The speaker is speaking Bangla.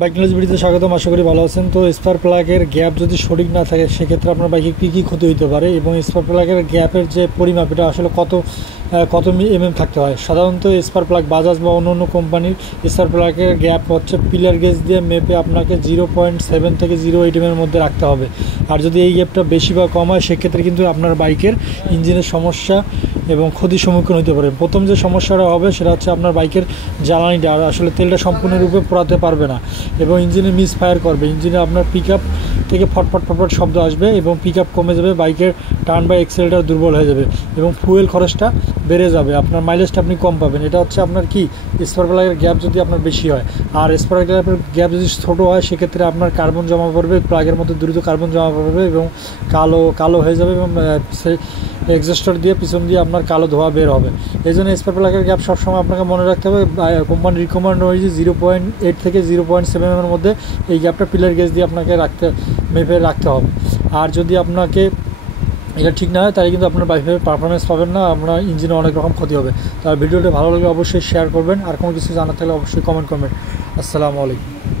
বাইক নলেজ ভিডিওতে স্বাগতম। আশা করি ভালো আছেন। তো স্পার্ক প্লাগের গ্যাপ যদি সঠিক না থাকে সেক্ষেত্রে আপনার বাইকে কী কী ক্ষতি হতে পারে এবং স্পার্ক প্লাগের গ্যাপের যে পরিমাপ এটা আসলে কত থাকতে হয়। সাধারণত স্পার্ক প্লাগ বাজাজ বা অন্য কোম্পানির স্পার্ক প্লাগের গ্যাপ হচ্ছে পিলার গেজ দিয়ে মেপে আপনাকে 0.7 থেকে 0.8 এর মধ্যে রাখতে হবে। আর যদি এই গ্যাপটা বেশি বা কম হয় সেক্ষেত্রে কিন্তু আপনার বাইকের ইঞ্জিনের সমস্যা এবং ক্ষতির সম্মুখীন হতে পারে। প্রথম যে সমস্যাটা হবে সেটা হচ্ছে আপনার বাইকের জ্বালানিটা আর আসলে তেলটা সম্পূর্ণরূপে পোড়াতে পারবে না এবং ইঞ্জিনে মিস ফায়ার করবে। ইঞ্জিনে আপনার পিক আপ থেকে ফটফট শব্দ আসবে এবং পিক আপ কমে যাবে, বাইকের টার্ন বা এক্সেলটা দুর্বল হয়ে যাবে এবং ফুয়েল খরচটা বেড়ে যাবে, আপনার মাইলেজটা আপনি কম পাবেন। এটা হচ্ছে আপনার কি স্পার্ক প্লাগের গ্যাপ যদি আপনার বেশি হয়। আর স্পার্ক প্লাগের গ্যাপ যদি ছোটো হয় সেক্ষেত্রে আপনার কার্বন জমা পড়বে, প্লাগের মধ্যে দ্রুত কার্বন জমা পড়বে এবং কালো হয়ে যাবে এবং সেই এক্সস্টার দিয়ে পিছন দিয়ে আপনার কালো ধোঁয়া বের হবে। এই জন্য স্পার্ক প্লাগের গ্যাপ সবসময় আপনাকে মনে রাখতে হবে। কোম্পানি রিকমেন্ড হয়েছে 0.8 থেকে 0.7 এর মধ্যে এই গ্যাপটা পিলার গেজ দিয়ে আপনাকে মেপে রাখতে হবে। আর যদি আপনাকে এটা ঠিক না হয় তাহলে কিন্তু আপনার বাইকের পারফরমেন্স পাবেন না, আপনার ইঞ্জিনে অনেক রকম ক্ষতি হবে। তার ভিডিওটা ভালো লাগলে অবশ্যই শেয়ার করবেন, আর কোনো কিছু জানার থাকলে অবশ্যই কমেন্ট করবেন। আসসালামু আলাইকুম।